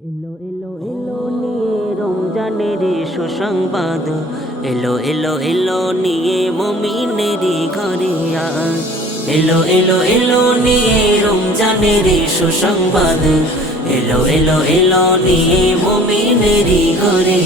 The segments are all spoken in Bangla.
এলো এলো এলো নিয়ে রমজানের সুসংবাদ। এলো এলো এলো নিয়ে মমিনের ঘরে আয় এলো এলো এলো নিয়ে রমজানের সুসংবাদ। এলো এলো এলো নিয়ে মমিনেরই ঘরে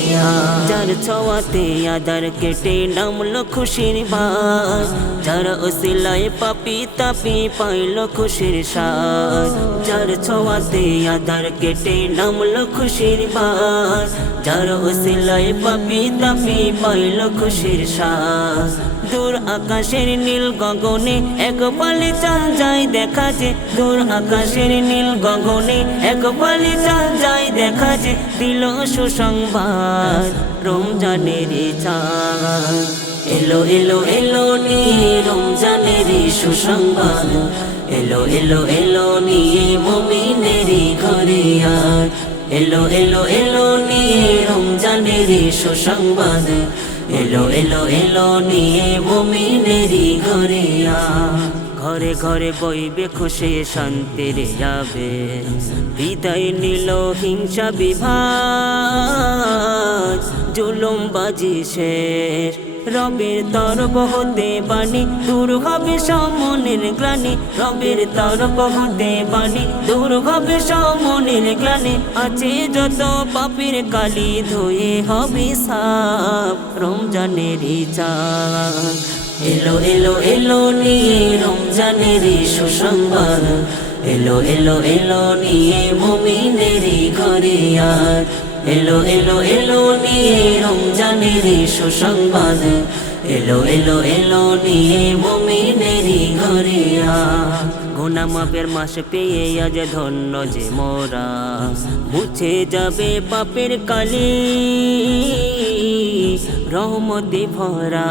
যার ছোঁয়াতে আদার কেটে নামলো খুশির বাস। যার ওসিলায় পাপি তাপি পাইল খুশির সাজ। যার ছোঁয়াতে আদার কেটে নামলো খুশির বাস। যার ওসিলায় পাপি তাপি পাইল খুশির সাজ। দূর আকাশের নীল গগনে এক পালে চাল যায় দেখা যে দূর আকাশের নীল গগনে এক পালে চাল যায় দেখা যে দিল সুসংবাদ। রমজানের চাঁদ। এলো এলো এলো নিয়ে রমজানের সুসংবাদ। এলো এলো এলো নিয়ে মমিনের ঘরে আর এলো এলো এলো নিয়ে রমজানের সুসংবাদ। এলো এলো এলো নিয়ে মমিনের ঘরে আর ঘরে ঘরে বইবে খুশি শান্তির যাবে। বিদায় নিল হিংসা বিভাগ, জুলুম বাজি শেষ। রবের তরফ হতে বাণী, দূর হবে সমনের গ্লানি। রবের তরফ হতে বাণী, দূর হবে সমনের গ্লানি। আছে যত পাপের কালি, ধুয়ে হবে সাপ। রমজানের চাঁদ এলো এলো এলো নিয়ে রমজানের সুসংবাদ। এলো এলো এলো নিয়ে মমিনের ঘরে আর এলো এলো এলো নিয়ে রমজানের সুসংবাদ। এলো এলো এলো নিয়ে মমিনের ঘরে আর গোনা মাপের মাস পেয়ে আজ ধন্য যে মোরা। মুছে যাবে পাপের কালি। রহমতে ভরা।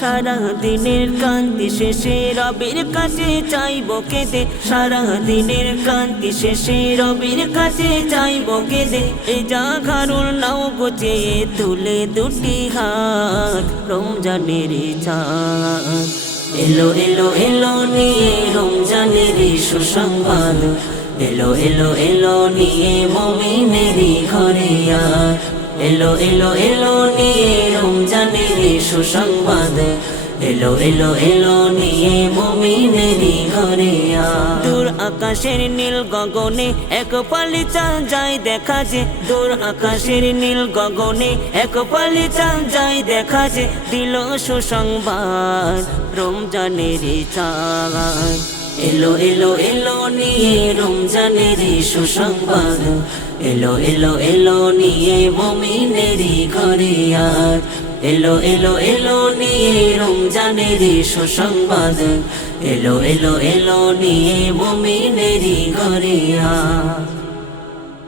সারা দিনের কান্তি শেষে রবির কাছে চাইব কেঁদে। সারা দিনের কান্তি শেষে রবির কাছে চাইব কেঁদে। এই যা ঘারুল নাও গোছে তুলে দুটি হাত, রমজানের চাঁদ। এলো এলো এলো নিয়ে রমজানের সুসংবাদ। এলো এলো এলো নিয়ে মমিনের ঘরে আর এলো এলো এলো নিয়ে রমজানের সুসংবাদ। এলো এলো এলো নিয়ে মমিনের ঘরে দূর আকাশের নীল গগনে এক পালি চাল যায় দেখা যে। দূর আকাশের নীল গগনে এক পালি চাল যায় দেখা যে। দিল সুসংবাদ রমজানের চাঁদ। এলো এলো এলো নিয়ে রমজানের সুসংবাদ। এলো এলো এলো নিয়ে মমিনের ঘরে আর এলো এলো এলো নিয়ে রমজানের সুসংবাদ। এলো এলো এলো নিয়ে মমিনের ঘরে আর